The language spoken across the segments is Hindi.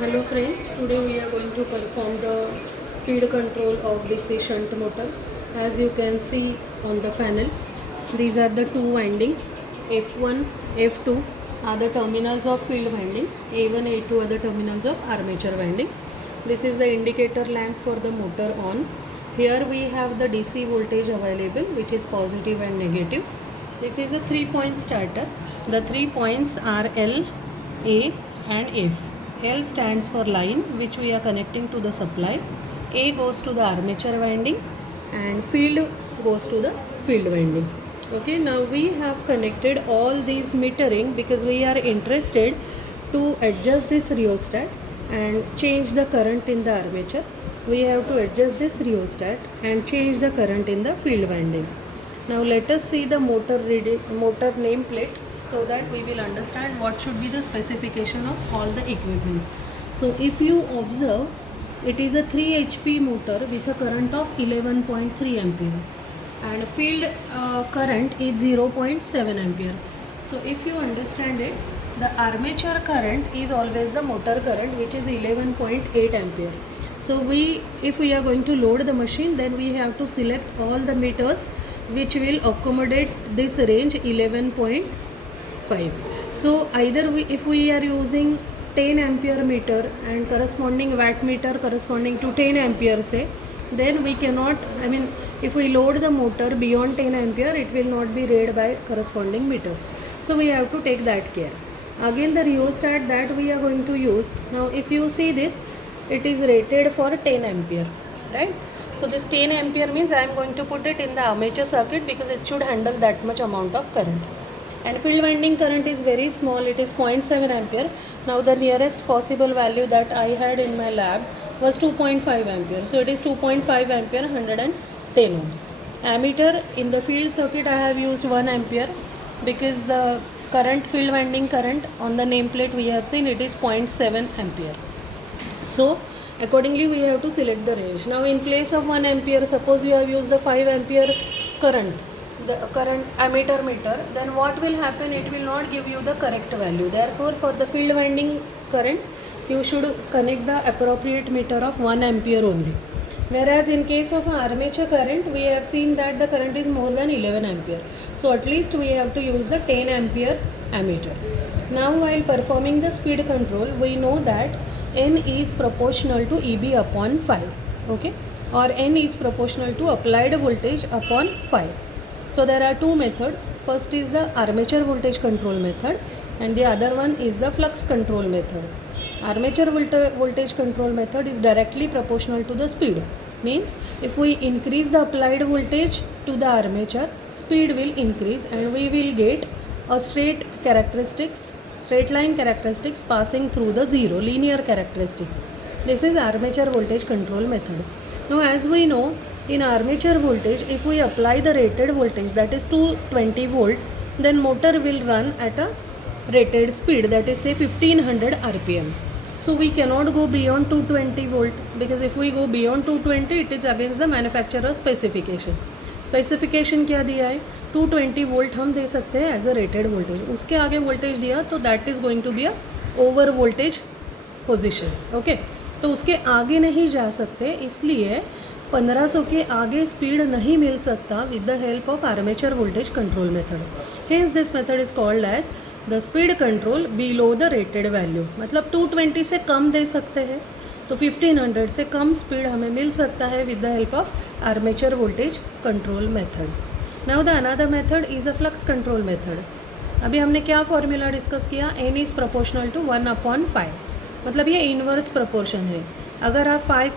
Hello friends, today we are going to perform the speed control of DC shunt motor. As you can see on the panel, these are the two windings. F1, F2 are the terminals of field winding. A1, A2 are the terminals of armature winding. This is the indicator lamp for the motor on. Here we have the DC voltage available, which is positive and negative. This is a 3-point starter. The 3 points are L, A and F. L stands for line, which we are connecting to the supply. A goes to the armature winding and field goes to the field winding. Okay, now we have connected all these metering because we are interested to adjust this rheostat and change the current in the armature. We have to adjust this rheostat and change the current in the field winding. Now let us see the motor nameplate so that we will understand what should be the specification of all the equipments. So if you observe, it is a 3 HP motor with a current of 11.3 ampere and field current is 0.7 ampere. So if you understand it, the armature current is always the motor current, which is 11.8 ampere. So if we are going to load the machine, then we have to select all the meters which will accommodate this range 11.5. So either if we are using 10 ampere meter and corresponding watt meter corresponding to 10 ampere say, then we cannot, if we load the motor beyond 10 ampere, it will not be read by corresponding meters. So we have to take that care. Again, the rheostat that we are going to use, now if you see this, it is rated for 10 ampere, right? So this 10 ampere means I am going to put it in the armature circuit because it should handle that much amount of current. And field winding current is very small, it is 0.7 ampere. Now the nearest possible value that I had in my lab was 2.5 ampere. So it is 2.5 ampere, 110 ohms. Ammeter in the field circuit I have used 1 ampere because the current field winding current on the nameplate we have seen it is 0.7 ampere. So accordingly we have to select the range. Now in place of 1 ampere, suppose you have used the 5 ampere current, the current ammeter meter, then what will happen? It will not give you the correct value. Therefore for the field winding current, you should connect the appropriate meter of 1 ampere only. Whereas in case of armature current, we have seen that the current is more than 11 ampere. So at least we have to use the 10 ampere ammeter. Now while performing the speed control, we know that N is proportional to EB upon 5, okay, or N is proportional to applied voltage upon 5. So there are two methods. First is the armature voltage control method and the other one is the flux control method. Armature voltage control method is directly proportional to the speed. Means if we increase the applied voltage to the armature, speed will increase and we will get a straight line characteristics passing through the zero, linear characteristics. This is armature voltage control method. Now as we know, in armature voltage, if we apply the rated voltage, that is 220 volt, then motor will run at a rated speed, that is say 1500 rpm. So we cannot go beyond 220 volt because if we go beyond 220, it is against the manufacturer specification. Specification क्या दिया है? 220 वोल्ट हम दे सकते हैं एज अ रेटेड वोल्टेज. उसके आगे वोल्टेज दिया तो that is going to be a over voltage position. Okay, तो उसके आगे नहीं जा सकते, इसलिए 1500 के आगे स्पीड नहीं मिल सकता with the help of armature voltage control method. Hence this method is called as the speed control below the rated value. मतलब 220 से कम दे सकते हैं तो 1500 से कम स्पीड हमें मिल सकता है with the help of armature voltage control method. Now the another method is a flux control method. अभी हमने क्या फॉर्मूला डिस्कस किया? N is proportional to 1/5. मतलब ये इन्वर्स प्रोपोर्शन है. अगर आप 5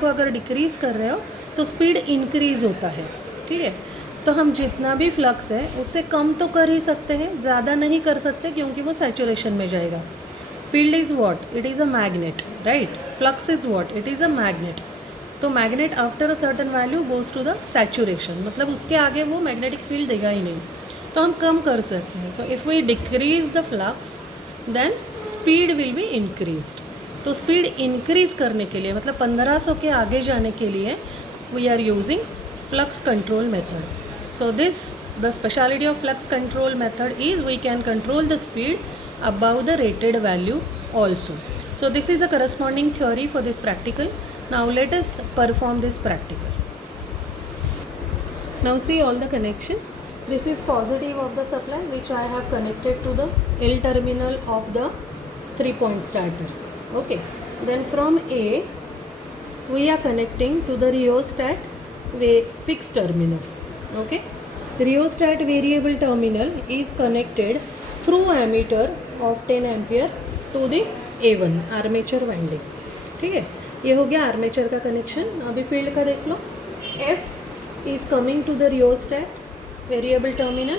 को अगर डिक्रीज़ कर रहे हो तो स्पीड इंक्रीज़ होता है. ठीक है, तो हम जितना भी फ्लक्स है उससे कम तो कर ही सकते हैं, ज़्यादा नहीं कर सकते क्योंकि वो सैचुरेशन में जाएगा. Field is what? It is a magnet, right? Flux is what? It is a magnet. तो magnet after a certain value goes to the saturation, मतलब उसके आगे वो मैग्नेटिक फील्ड देगा ही नहीं, तो हम कम कर सकते हैं. So if we decrease the flux then speed will be increased. तो स्पीड इंक्रीज करने के लिए, मतलब 1500 के आगे जाने के लिए we are using flux control method. So the speciality of flux control method is we can control the speed above the rated value also. So this is the corresponding theory for this practical. Now let us perform this practical. Now see all the connections. This is positive of the supply which I have connected to the L terminal of the 3-point starter. Okay. Then from A we are connecting to the rheostat fixed terminal. Okay. Rheostat variable terminal is connected through ammeter of 10 ampere to the A1 armature winding. ठीक है, ये हो गया आर्मेचर का कनेक्शन. अभी फील्ड का देख लो. F is coming to the rheostat variable terminal,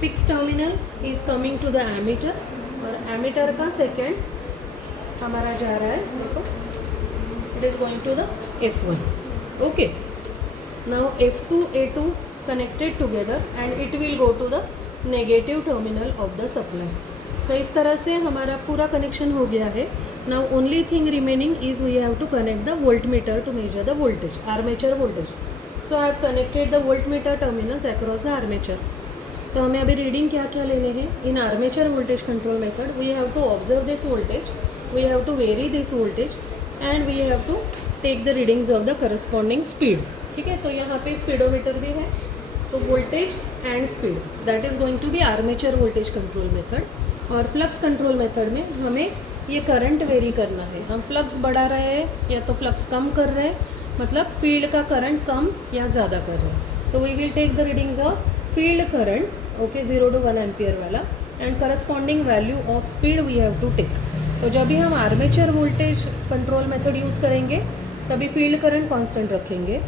fixed terminal is coming to the ammeter और ammeter का सेकेंड हमारा जा रहा है, देखो, it is going to the F1. Okay. Now F2 A2 connected together and it will go to the negative terminal of the supply. So इस तरह से हमारा पूरा कनेक्शन हो गया है. Now only thing remaining is we have to connect the voltmeter to measure the voltage, armature voltage. So I have connected the voltmeter terminals across the armature. तो हमें अभी रीडिंग क्या क्या लेने हैं. In armature voltage control method we have to observe this voltage, we have to vary this voltage and we have to take the readings of the corresponding speed. ठीक है, तो यहाँ पे स्पीडोमीटर भी है. तो voltage and speed that is going to be armature voltage control method. और फ्लक्स कंट्रोल मेथड में हमें ये करंट वेरी करना है. हम फ्लक्स बढ़ा रहे हैं या तो फ्लक्स कम कर रहे हैं, मतलब फील्ड का करंट कम या ज़्यादा कर रहे हैं. तो we will take the readings of field current, okay, 0 to 1 ampere वाला, and corresponding value of speed we have to take. तो जब भी हम armature voltage control method use करेंगे तभी फील्ड करंट कांस्टेंट रखेंगे.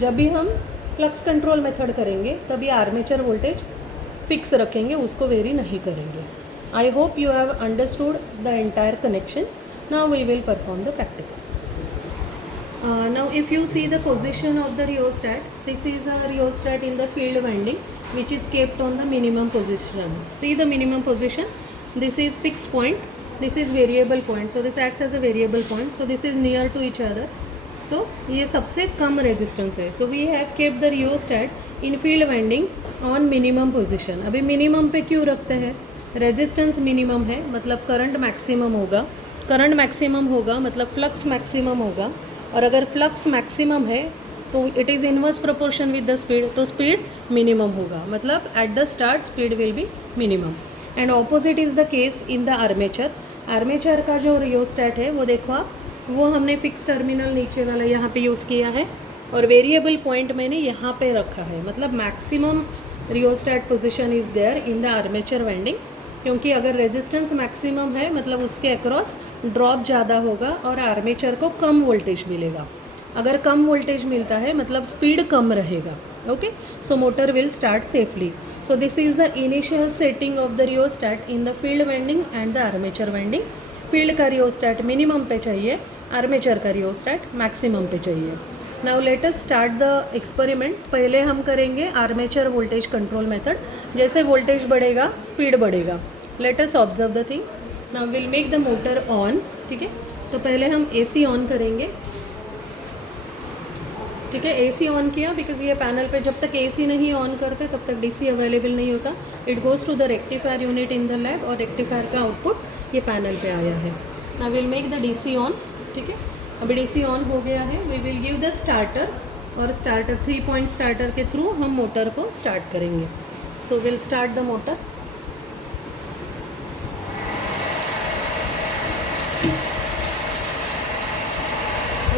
जब भी हम फ्लक्स कंट्रोल मेथड करेंगे तभी आर्मेचर वोल्टेज फिक्स रखेंगे, उसको वेरी नहीं करेंगे. I hope you have understood the entire connections. Now we will perform the practical. Now if you see the position of the rheostat, this is a rheostat in the field winding which is kept on the minimum position. See the minimum position. This is fixed point. This is variable point. So this acts as a variable point. So this is near to each other. So ये सबसे कम resistance है. So we have kept the rheostat in field winding on minimum position. अभी minimum पे क्यों रखते हैं? रेजिस्टेंस मिनिमम है मतलब करंट मैक्सिमम होगा. करंट मैक्सिमम होगा मतलब फ्लक्स मैक्सिमम होगा. और अगर फ्लक्स मैक्सिमम है तो it is inverse proportion with the speed, तो स्पीड मिनिमम होगा, मतलब at the start speed will B minimum. And opposite is the case in the armature. Armature का जो रियोस्टैट है वो देखो आप, वो हमने फिक्स टर्मिनल नीचे वाला यहाँ पे यूज़ किया है और वेरिएबल पॉइंट मैंने यहाँ पे रखा है. मतलब maximum rheostat position is there in the armature winding, क्योंकि अगर रेजिस्टेंस मैक्सिमम है मतलब उसके अक्रॉस ड्रॉप ज़्यादा होगा और आर्मेचर को कम वोल्टेज मिलेगा. अगर कम वोल्टेज मिलता है मतलब स्पीड कम रहेगा. Okay, so motor will start safely. So this is the initial setting of the rheostat in the field winding and the armature winding. Field का रियोस्टैट मिनिमम पे चाहिए, आर्मेचर का रियोस्टैट मैक्सिमम पे चाहिए. Now let us start the experiment. पहले हम करेंगे आर्मेचर वोल्टेज कंट्रोल मेथड. जैसे वोल्टेज बढ़ेगा स्पीड बढ़ेगा. Let us observe the things. Now will make the motor on. ठीक है, तो पहले हम AC ऑन करेंगे. ठीक है, AC ऑन किया बिकॉज ये पैनल पे जब तक AC नहीं ऑन करते तब तक DC अवेलेबल नहीं होता. It goes to the rectifier unit in the lab और रेक्टिफायर का आउटपुट ये पैनल पे आया है. Now will make the DC on. ठीक है, अभी DC ऑन हो गया है. We will give the starter और स्टार्टर 3-point स्टार्टर के थ्रू हम मोटर को स्टार्ट करेंगे. So will start the motor.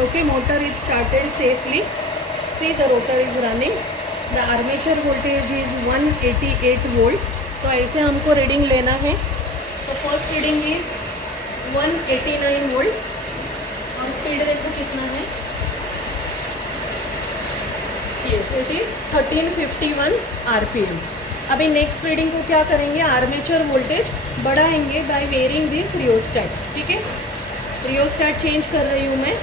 Okay, motor is started safely. See the rotor is running. The armature voltage is 188 volts. तो ऐसे हमको रीडिंग लेना है. तो फर्स्ट रीडिंग इज 189 वोल्ट और स्पीड देखो कितना है. Yes, it is 1351 RPM. अभी नेक्स्ट रीडिंग को क्या करेंगे, आर्मेचर वोल्टेज बढ़ाएंगे बाय वेरिंग दिस रियोस्टैट. ठीक है, रियोस्टैट चेंज कर रही हूँ मैं.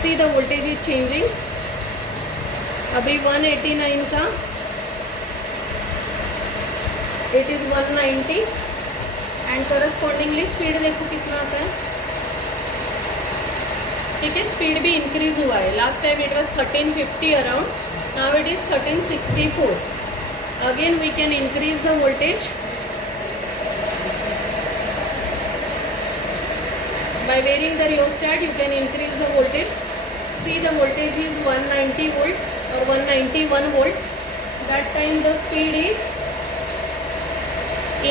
See the voltage is changing. अभी 189 का it is 190 and correspondingly speed देखो कितना आता है. ठीक है, स्पीड भी इंक्रीज हुआ है. Last time it was 1350 around, now it is 1364. Again we can increase the voltage. By varying the rheostat, you can increase the voltage. See, the voltage is 190 volt or 191 volt. That time the speed is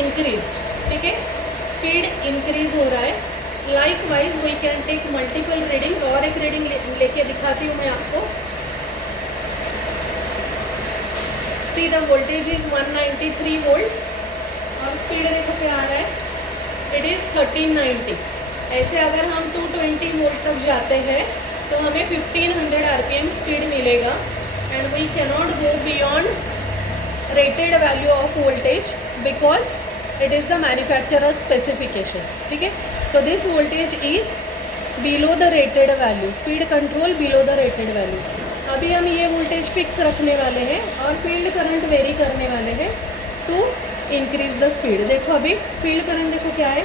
increased. ठीक है, स्पीड इंक्रीज हो रहा है. Likewise, we can take multiple readings. और एक रीडिंग लेके दिखाती हूँ मैं आपको. See, the voltage is 193 volt और स्पीड देखो क्या आ रहा है, इट इज़ 1390. ऐसे अगर हम 220 वोल्ट तक जाते हैं तो हमें 1500 RPM स्पीड मिलेगा. And we cannot go beyond rated value of voltage because it is the manufacturer specification. ठीक है, तो this voltage is below the rated value, speed control below the rated value. अभी हम ये वोल्टेज फिक्स रखने वाले हैं और फील्ड करंट वेरी करने वाले हैं टू इंक्रीज द स्पीड. देखो अभी फील्ड करंट देखो क्या है.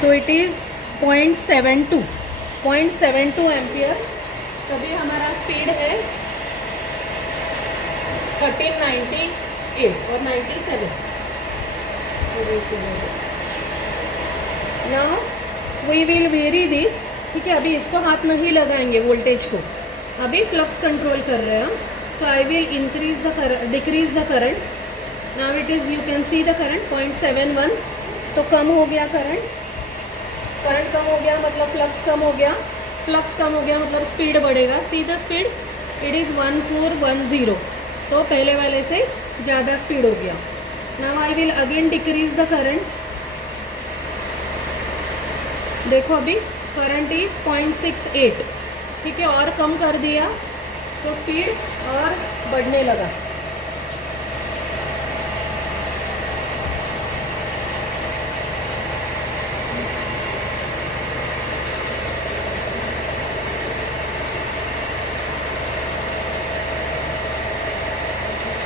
So it is 0.72 ampere. तभी हमारा स्पीड है 1398 और 97. Now we will vary this. ठीक है, अभी इसको हाथ नहीं लगाएंगे वोल्टेज को, अभी फ्लक्स कंट्रोल कर रहे हैं. So I will increase the decrease the current. Now it is, you can see the current 0.71. तो कम हो गया करंट. करंट कम हो गया मतलब फ्लक्स कम हो गया. फ्लक्स कम हो गया मतलब स्पीड बढ़ेगा. See the speed, it is 1410. तो पहले वाले से ज़्यादा स्पीड हो गया. Now I will again decrease the current. देखो अभी करंट इज़ 0.68. ठीक है, और कम कर दिया तो स्पीड और बढ़ने लगा.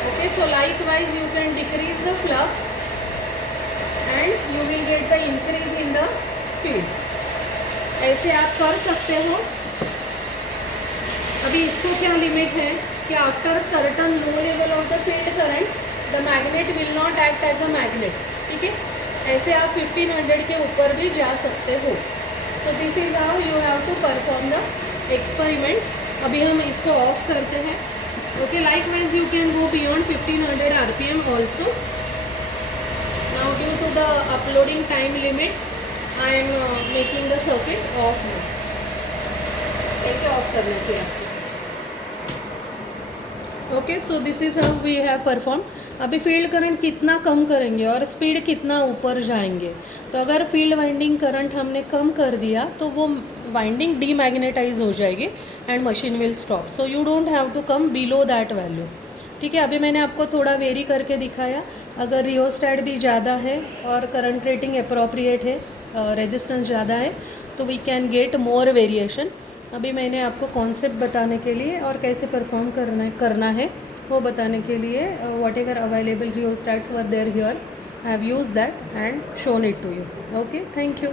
Okay, so likewise you can decrease the flux and you will get the increase in the speed. ऐसे आप कर सकते हो. अभी इसको क्या लिमिट है कि after certain low level of the field current the magnet will not act as a magnet. ठीक है, ऐसे आप 1500 के ऊपर भी जा सकते हो. So this is how you have to perform the experiment. अभी हम इसको ऑफ करते हैं. Okay, likewise you can go beyond 1500 RPM also. Now due to the uploading time limit, I am making the circuit off now. ऐसे ऑफ करना फिर आपको. Okay, so this is how we have performed. अभी फील्ड करंट कितना कम करेंगे और स्पीड कितना ऊपर जाएंगे. तो अगर फील्ड वाइंडिंग करंट हमने कम कर दिया तो वो वाइंडिंग डीमैग्नेटाइज हो जाएगी and machine will stop. So you don't have to come below that value. ठीक है, अभी मैंने आपको थोड़ा वेरी करके दिखाया. अगर रियोस्टैट भी ज़्यादा है और करंट रेटिंग अप्रोप्रिएट है, रेजिस्टेंस ज़्यादा है, तो we can get more variation. अभी मैंने आपको कॉन्सेप्ट बताने के लिए और कैसे परफॉर्म करना है वो बताने के लिए whatever available rheostats were there here, I have use that and shown it to you. Okay, thank you.